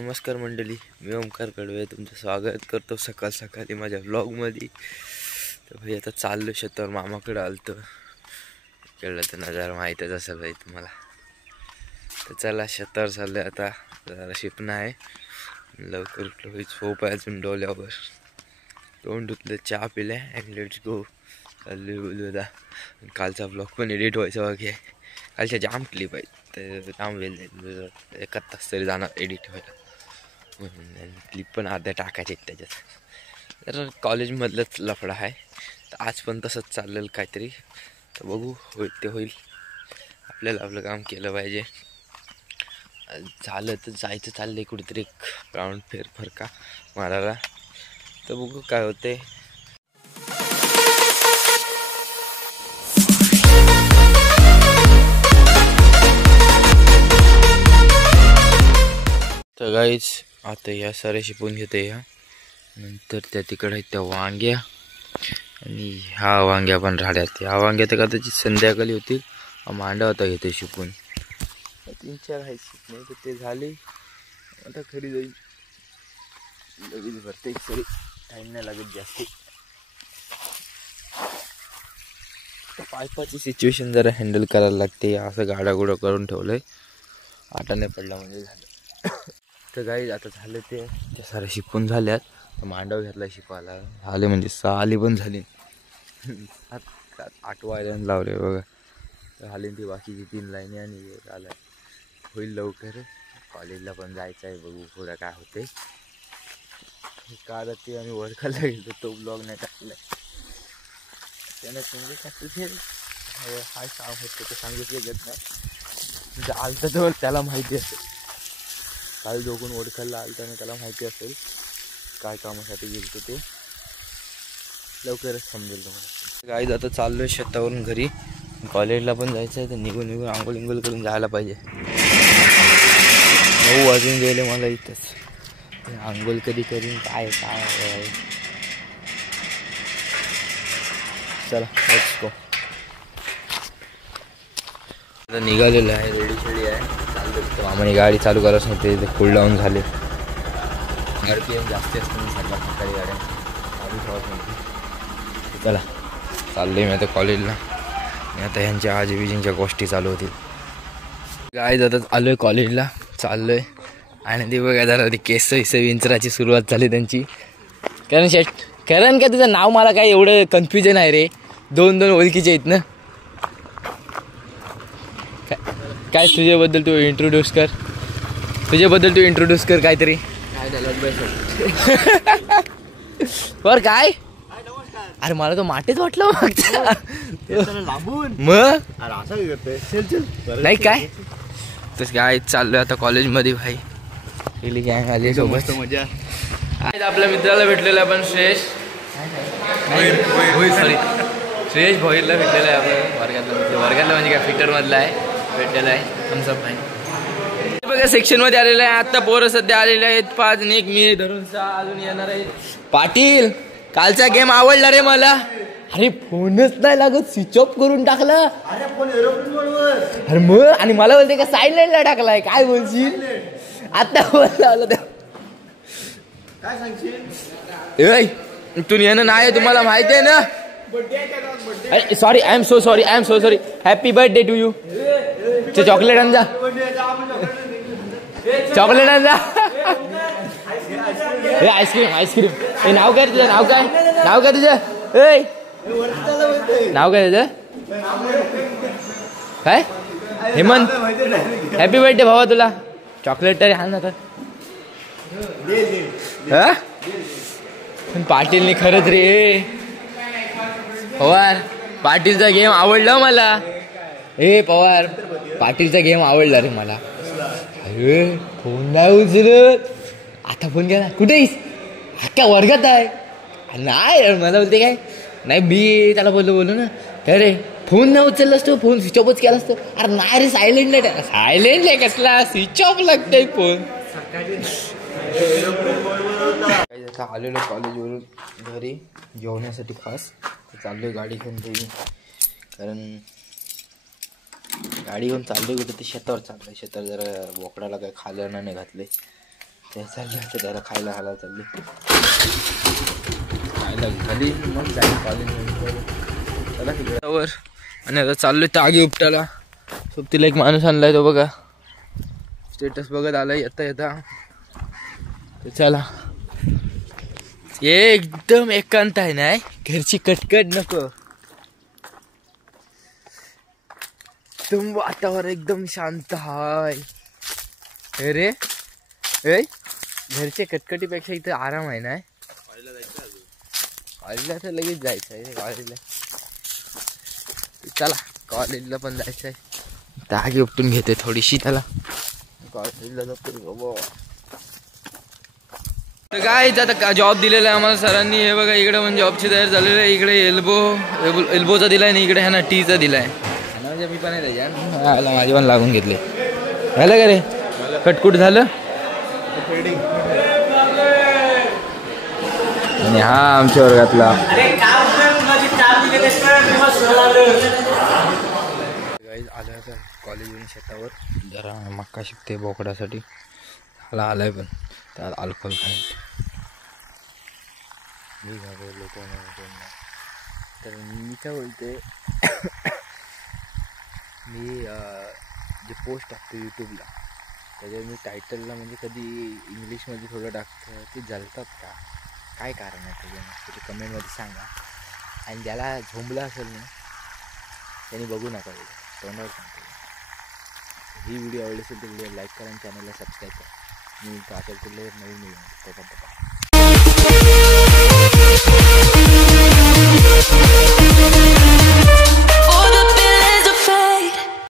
नमस्कार मंडळी, मी ओमकार कडवे तुमचं स्वागत करतो सकाळ सकाळी माझ्या व्लॉगमध्ये। तर भाई आता चाललो शेतावर, मामाकडे आलतो। कळलं तर नजारा माहीतच असेल भाई तुम्हाला। तर चला शेतावर चाललोय आता, जरा शिपणं आहे। लवकर उठलो भाई, झोप आहे अजून डोल्यावर। तोंड धुतलं, चहा पिले आणि लेट्स गो चाललोय बोलूदा। कालचा ब्लॉग पण एडिट व्हायचा बाकी आहे। कालच्या जाम क्लिप आहे तर काम वेळ जाईल, 1 तास तरी जाणार एडिट व्हायला। क्लिप पण अर्ध्या टाकायचे त्याच्यात। तर कॉलेजमधलंच लफडा आहे, तर आज पण तसंच चाललेलं काहीतरी। तर बघू, होईल ते होईल। आपल्याला आपलं काम केलं पाहिजे। झालं तर जायचं चाललंय कुठेतरी राऊंड फेरफरका मारायला। तर बघू काय होते। तर गाईज आता या सारे शिपून घेते। ह्या नंतर त्या तिकडे आहेत त्या वांग्या, आणि ह्या वांग्या पण राहत्यात। ह्या वांग्या तर कदाचित संध्याकाळी होतील। मांडा होता घेते शिपून, 3-4 आहेत शिपणे तर ते झाले। आता खरी जाईल, लगेच भरते सरी, टाईम नाही लागत जास्त। पाईपाची सिच्युएशन जरा हँडल करायला लागते, असं गाडागुडा करून ठेवलंय, आटा नाही पडला म्हणजे झालं। तर गाईज आता झालं ते सारे शिपून झाल्यात। मांडव घेतला शिकवायला, झाले म्हणजे 6 आली पण झाली। 8 लाईन लावले बघा, झाली ती बाकीची 3 लाईनी आणि झालं होईल लवकर। कॉलेजला पण जायचं आहे, बघू पुढं काय होते। काल ते आम्ही वर्काला गेलो, तो ब्लॉग नाही टाकला त्याने। हाय काम होतं ते सांगितलं घेत नाही, म्हणजे आलता जवळ त्याला माहिती असेल। काल दोघून ओळखायला आलताना त्याला माहिती असेल काय कामासाठी गेलतो ते, लवकरच समजेल तुम्हाला। गाईज आता चाललोय शेतावरून घरी, कॉलेजला पण जायचं आहे। तर निघून आंघोळ करून जायला पाहिजे। 9 वाजून गेले मला इथंच। आंघोळ कधी करीन काय चला लेट्स गो। आता निघालेलं आहे, रेडी शेडी आहे, चाललो तिथं। मामाने गाडी चालू करायच नव्हते, ते कूल डाऊन झाले। RPM जास्त असतं सकाळी गाड्या चालू ठेवत नव्हती। चला चाललोय मी आता कॉलेजला, आणि आता ह्यांच्या आजीबीजींच्या गोष्टी चालू होतील। गाईज आता आलोय कॉलेजला, चाललोय। आणि ते बघा जरा ते केस विंचराची सुरुवात झाली त्यांची। कारण का तुझं नाव मला काय एवढं कन्फ्युजन आहे रे, 2 ओळखीचे आहेत ना। काय तुझ्याबद्दल तू इंट्रोड्यूस कर काहीतरी। बर काय, अरे मला तो माटेच वाटलं मग नाही काय। तस काय चाललोय आता कॉलेजमध्ये भाई, गेली गँग आली सोबत, मजा। आपल्या मित्राला भेटलेला पण श्रेयश भोईरला भेटलेला आहे आपल्या वर्गातला म्हणजे काय फिटरमधला आहे, भेटलेला आहे थम्सअप आहे बघा। सेक्शनमध्ये आलेलं आहे आता, पोरं सध्या आलेले आहेत 5 आणि 1 मी धरून 6 अजून येणार आहेत। पाटील कालचा गेम आवडला रे मला। अरे फोनच नाही लागत, स्विच ऑफ करून टाकला। अरे मग, आणि मला बोलते का सायलेंटला टाकलाय, काय बोलशील आता बोलला काय सांगशील तू? येणं नाही तुम्हाला माहिती आहे ना। Sorry, I am so sorry happy birthday to you. Chocolate आण जा, चॉकलेट आण जा। आईस्क्रीम हे नाव काय तुझं? नाव काय तुझं? नाव काय तुझं? काय हेमंत? हॅपी बर्थडे भावा तुला। चॉकलेट तरी आण ना तर। पाटीलने खरंच रे पवार, पाटीलचा गेम आवडला मला। पवार पाटीलचा गेम आवडला रे मला। अरे फोन नाही उचलत, आता फोन केला कुठे आहेस? अख्ख्या वर्गात आहे। नाही मला बोलते काय नाही, मी त्याला बोललो ना काय रे फोन नाही उचलला असतो, फोन स्विच ऑफच केला असतो। अरे नाही रे, सायलेंट नाही कसला स्विच ऑफ लागतोय फोन। आता आलेलो कॉलेजवरून घरी जेवण्यासाठी खास, चाललोय गाडी घेऊन घरी, कारण गाडी घेऊन चाललोय कुठे ते शेतावर चाललोय। शेतावर जरा बोकडाला काय खायला नाही घातले, ते चालले होते त्याला खायला घालायला चालले खायला घाली मग जाईल कॉलेज त्याला आणि आता चाललोय तागी उपटाला. सोबतीला एक माणूस आणलाय तो बघा स्टेटस बघत आलाय येता येता. तर चला हे एकदम एकांत आहे ना घरची कटकट नको एकदम वातावरण एकदम शांत हाय रे. घरच्या कटकटीपेक्षा इथे आराम आहे ना. कॉलेजला तर लगेच जायचं आहे कॉलेजला. चला कॉलेजला पण जायचं आहे. तागी उपटून घेते थोडीशी त्याला कॉलेजला जातो. तर काय आता जॉब दिलेला आहे आम्हाला सरांनी. हे बघा इकडे म्हणजे जॉबची तयारी झालेली आहे. इकडे एल्बोचा दिलाय आणि इकडे ह्या ना टीचा दिलाय. म्हणजे मी पण आहे माझे पण लागून घेतले. झालं का रे कटकुट झालं. आणि हा आमच्या वर्गातला आलं होतं कॉलेजवरून शेतावर जरा मक्का शिकते बोकडासाठी. हाला आलाय पण त्यात अल्कोहोल खायचं मी घाबरलो कोणा. तर मी काय बोलते मी जे पोस्ट टाकतो यूट्यूबला त्याच्यावर मी टायटलला म्हणजे कधी इंग्लिशमध्ये थोडं टाकतं ते जलतात का काय कारण आहे त्याच्यानं ते कमेंटमध्ये सांगा. आणि ज्याला झोंबलं असेल ना त्यांनी बघू नका तोंडावर सांगतो. ही व्हिडिओ आवडली असेल तर व्हिडिओ लाईक करा आणि चॅनलला सबस्क्राईब करा. मी आता कुठले नवीन व्हिडिओ